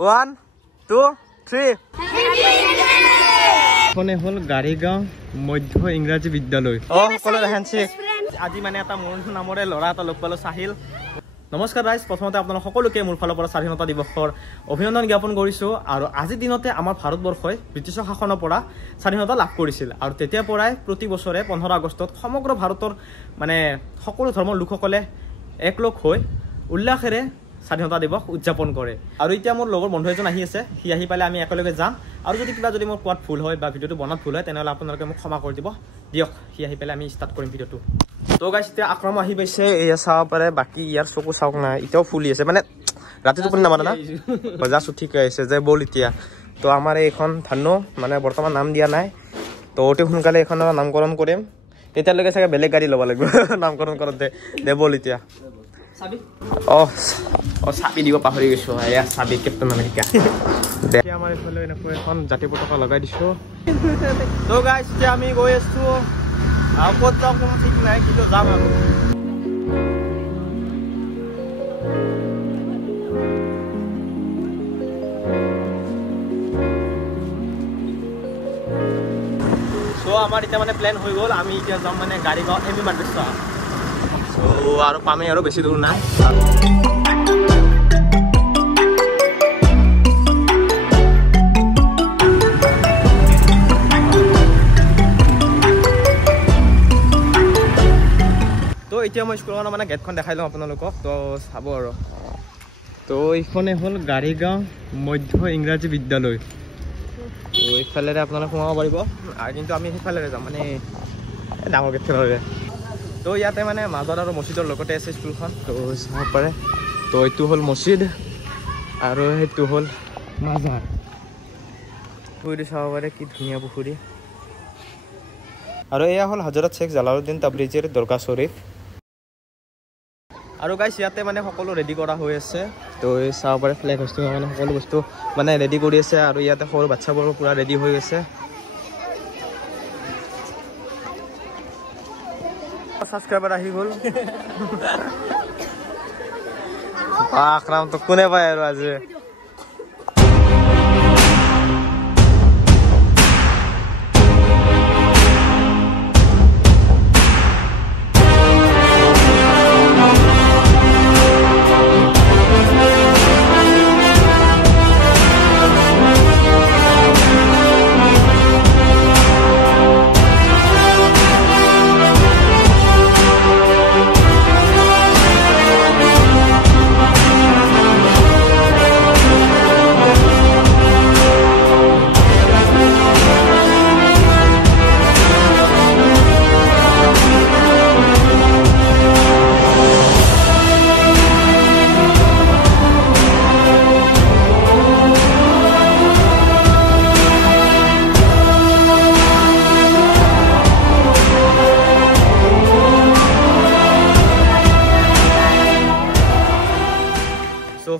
1 2 3 কোনে হল গাড়ীগাঁও মধ্য ইংৰাজী বিদ্যালয় সকলোৰে হেণ্ডশেক আজি মানে এটা মোৰ নামৰে ল'ৰা এটা লগ পালো সাহিল নমস্কাৰ গাইজ প্ৰথমতে আপোনালোক সকলোকে মোৰ ফালৰ পৰা স্বাধীনতা দিৱসৰ অভিনন্দন জ্ঞাপন কৰিছো আৰু আজি দিনতে আমাৰ ভাৰতবৰ্ষই ব্ৰিটিছৰ শাসনৰ পৰা স্বাধীনতা লাভ কৰিছিল আৰু তেতিয়াৰ পৰাই প্ৰতি বছৰে 15 আগষ্টত সমগ্ৰ ভাৰতৰ মানে সকলো ধৰ্মৰ লোকসকলে একলগ হৈ উল্লাসেৰে স্বাধীনতা দিৱস উদযাপন কৰে আৰু এতিয়া মোৰ লগৰ বন্ধু এজন আহি আছে হি আহি পালে আমি একেলগে যাম আৰু যদি মোৰ কোৱাত ভুল হয় বা ভিডিওটো বনাত ভুল হয় তেনেহলে আপোনালোকে মোক ক্ষমা কৰি দিব দিয়ক হি আহি পালে আমি ষ্টাৰ্ট কৰিম ভিডিওটো তো গাইস এতিয়া আক্ৰম আহি পাইছে এয়া চাব পাৰে বাকি ইয়াৰ চকু চাওক না এতিয়াও ফুলি আছে মানে ৰাতি টোপনি নামাৰে না বজা ঠিক আছে যে বল এতিয়া তো আমাৰ এইখন ধানো মানে বৰ্তমান নাম দিয়া নাই তো অতি সোনকালে এখনৰ নামকৰণ কৰিম তেতিয়ালৈকে চাগে বেলেগ গাড়ী ল'ব লাগিব নামকৰণ কৰোঁতে দে বল এতিয়া সাবি সাবি দিব পাহৰি গৈছো এয়া সাবি কেপ্টেন আমেৰিকা দেখি আমাৰ ইফালে এনেকৈ এখন জাতীয় পতাকা লগাই দিছো তো গাইস এতিয়া আমি গৈ আছো আৰু ক'ত যাম কোনো ঠিক নাই কিন্তু যাম আৰু সো আমাৰ এতিয়া মানে প্লেন হৈ গ'ল আমি এতিয়া যাম মানে গাড়ীগাঁও এমি মাদ্ৰাছা সো আৰু পামে আৰু বেছি দূৰ নাই তো এতিয়া মই স্কুলখনৰ মানে গেটখন দেখাই লওঁ আপোনালোকক তো চাব আৰু তো এইখনে হ'ল গাড়ীগাঁও মধ্য ইংৰাজী বিদ্যালয় তো এইফালেৰে আপোনালোকে সোমাব পাৰিব আৰু কিন্তু আমি সেইফালেৰে যাম মানে ডাঙৰ গেটখনৰে তো ইয়াতে মানে মাজাৰ আৰু মছজিদৰ লগতে আছে স্কুলখন তো চাব পাৰে তো এইটো হ'ল মছজিদ আৰু সেইটো হ'ল মাজাৰ পুখুৰীটো চাব পাৰে কি ধুনীয়া পুখুৰী আৰু এয়া হ'ল হজৰত শ্বেখ জালালুদ্দিন তাবৰিজীৰ দৰগাহ শ্বৰীফ আৰু গাইছ ইয়াতে মানে সকলো ৰেডি কৰা হৈ আছে তো এই চাব পাৰে ফ্লেগ হোষ্টিঙৰ মানে সকলো বস্তু মানে ৰেডি কৰি আছে আৰু ইয়াতে সৰু বাচ্চাবোৰো পুৰা ৰেডি হৈ আছে সাবস্ক্ৰাইবাৰ আহি গ'ল আক্ৰাম তো কোনে পায় আৰু আজি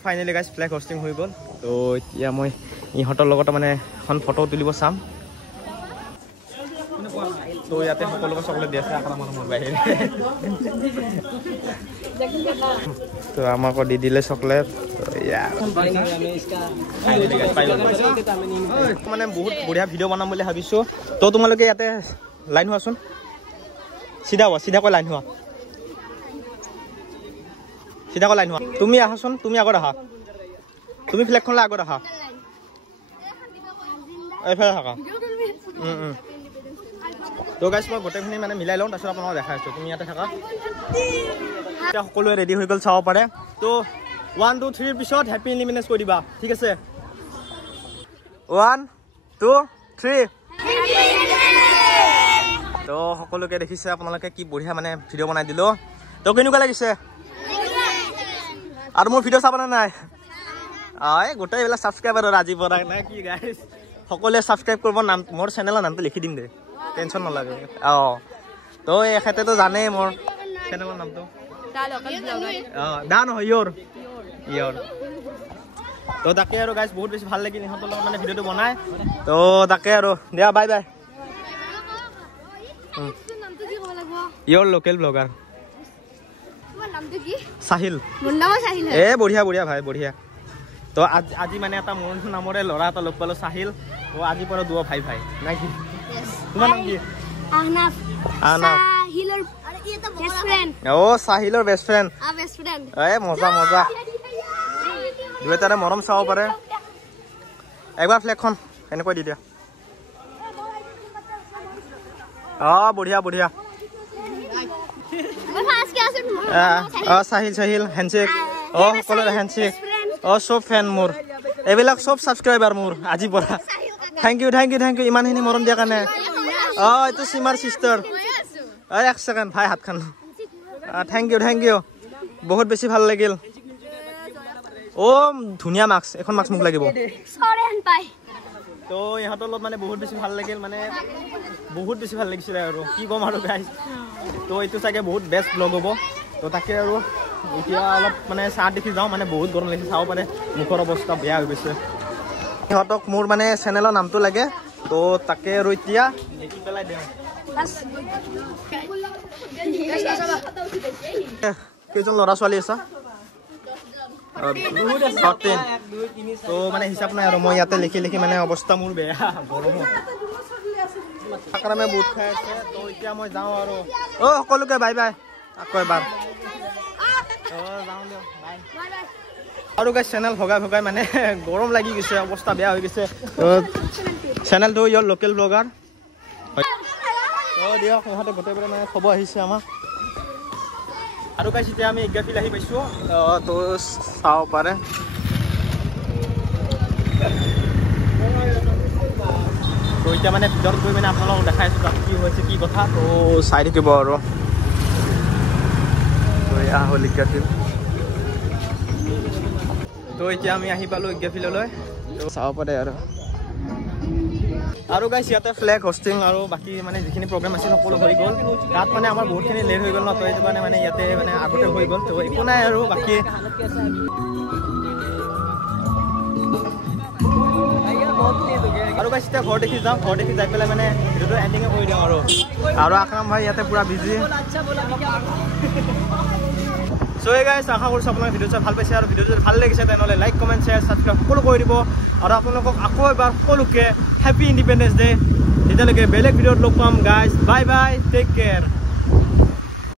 ফাইনেলি গাইজ ফ্লেগ হোষ্টিং হৈ গ'ল তো এতিয়া মই ইহঁতৰ লগত মানে এখন ফটো তুলিব চাম তো ইয়াতে সকলোকে চকলেট দি আছে আপোনাৰ মোৰ বাহিৰে তো আমাকো দি দিলে চকলেট মানে বহুত বঢ়িয়া ভিডিঅ' বনাম বুলি ভাবিছোঁ তো তোমালোকে ইয়াতে লাইন হোৱাচোন চিধাকৈ লাইন হোৱা চিধাকৈ লাইন হোৱা তুমি আহাচোন তুমি আগত আহা তুমি ফ্লেগখনলৈ আগত আহা এইফালে থাকা তো গাইছ মই গোটেইখিনি মানে মিলাই লওঁ তাৰপিছত আপোনালোকক দেখাই আছোঁ তুমি ইয়াতে থাকা এতিয়া সকলোৱে ৰেডি হৈ গ'ল চাব পাৰে তো 1 2 3 পিছত হেপী ইণ্ডিপেণ্ডেন্স কৈ দিবা ঠিক আছে 1 2 3 তো সকলোকে দেখিছে আপোনালোকে কি বঢ়িয়া মানে ভিডিঅ' বনাই দিলোঁ তো কেনেকুৱা লাগিছে আৰু মোৰ ভিডিঅ' চাবনে নাই এই গোটেই এইবিলাক ছাবস্ক্ৰাইবাৰ আজি পৰা নাই কি গাইছ সকলোৱে ছাবস্ক্ৰাইব কৰিব নাম মোৰ চেনেলৰ নামটো লিখি দিম দে টেনশ্যন নালাগে তো এখেতেতো জানেই মোৰ চেনেলৰ নামটো দা নহয় ইয়ৰ তো তাকে আৰু গাইছ বহুত বেছি ভাল লাগিল ইহঁতৰ লগত মানে ভিডিঅ'টো বনাই তো তাকে আৰু দিয়া বাই বাই ইয়ৰ লোকেল ব্লগাৰ সাহিল এ বঢ়িয়া বঢ়িয়া ভাই বঢ়িয়া তো আজি মানে এটা মোৰ নামৰে ল'ৰা এটা লগ পালোঁ চাহিল। তো আজিৰ পৰা দুও ভাই ভাই নাই কি? তোমাৰ নাম কি? আহনাফ। আহনাফ। সাহিলৰ বেষ্ট ফ্ৰেণ্ড। সাহিলৰ বেষ্ট ফ্ৰেণ্ড। Best friend. মজা মজা। দুয়োটাৰে মৰম চাব পাৰে। একবাৰ ফ্লেগখন এনেকৈ দি দিয়া। বঢ়িয়া বঢ়িয়া। চাহিল হেণ্ডশেক। সকলোৰে হেণ্ডশেক। চব ফেন মোৰ, এইবিলাক চব ছাবস্ক্ৰাইবাৰ মোৰ আজিৰ পৰা। থেংক ইউ ইমানখিনি মৰম দিয়াৰ কাৰণে। এইটো সীমাৰ চিষ্টাৰ। এক ছেকেণ্ড ভাই হাতখন। থেংক ইউ বহুত বেছি ভাল লাগিল। ধুনীয়া মাস্ক, এখন মাস্ক মোক লাগিব। তো ইহঁতৰ লগত মানে বহুত বেছি ভাল লাগিল, মানে বহুত বেছি ভাল লাগিছিলে আৰু কি ক'ম আৰু গাইজ। তো এইটো চাগে বহুত বেষ্ট ব্লগ হ'ব। তো তাকে আৰু এতিয়া অলপ মানে চাহ দেখি যাওঁ, মানে বহুত গৰম লাগিছে, চাব পাৰে মুখৰ অৱস্থা বেয়া হৈ গৈছে। সিহঁতক মোৰ মানে চেনেলৰ নামটো লাগে, তো তাকে আৰু এতিয়া লিখি পেলাই দিওঁ। কেইজন ল'ৰা ছোৱালী আছা? তো মানে হিচাপ নাই আৰু মই ইয়াতে লিখি মানে অৱস্থা মোৰ বেয়া গৰমত। বহুত খাই আছে। তো এতিয়া মই যাওঁ আৰু সকলোকে বাই বাই আকৌ এবাৰ। আৰু গাইজ চেনেল ভগাই মানে গৰম লাগি গৈছে, অৱস্থা বেয়া হৈ গৈছে। চেনেলটো ইয়াৰ লোকেল ব্লগাৰ দিয়ক। সিহঁতে গোটেইবোৰে মানে খবৰ আহিছে আমাক। আৰু গাইজ এতিয়া আমি ইগ্ৰাফিল আহি পাইছোঁ, তো চাব পাৰে। তো এতিয়া মানে ভিতৰত গৈ মানে আপোনালোকক দেখাই আছোঁ তাত কি হৈছে কি কথা। তো চাই থাকিব আৰু। তো এয়া হ'ল ইগ্ৰাফিল। তো এতিয়া আমি আহি পালোঁ ইগ্ৰাফিললৈ। তো চাব পাৰে আৰু গাইজ ইয়াতে ফ্লেগ হোষ্টিং আৰু বাকী মানে যিখিনি প্ৰগ্ৰেম আছিল সকলো হৈ গ'ল। তাত মানে আমাৰ বহুতখিনি লেট হৈ গ'ল ন, তো সেইটো কাৰণে মানে ইয়াতে মানে আগতে হৈ গ'ল। তো একো নাই আৰু বাকী আৰু গাইজ এতিয়া ঘৰ দেখি যাওঁ। ঘৰ দেখি যাই পেলাই মানে ভিডিঅ'টো এণ্ডিঙে কৰি দিওঁ আৰু আকৰাম ভাই ইয়াতে পুৰা বিজি। So guys, আশা কৰিছোঁ আপোনালোকে ভিডিঅ' চাই ভাল পাইছে, আৰু ভিডিঅ' যদি ভাল লাগিছে তেনেহ'লে লাইক কমেণ্ট শ্বেয়াৰ ছাবস্ক্ৰাইব সকলো কৰি দিব। আৰু আপোনালোকক আকৌ এবাৰ সকলোকে হেপী ইণ্ডিপেণ্ডেন্স ডে। তেতিয়ালৈকে বেলেগ ভিডিঅ'ত লগ পাম guys. Bye bye, take care.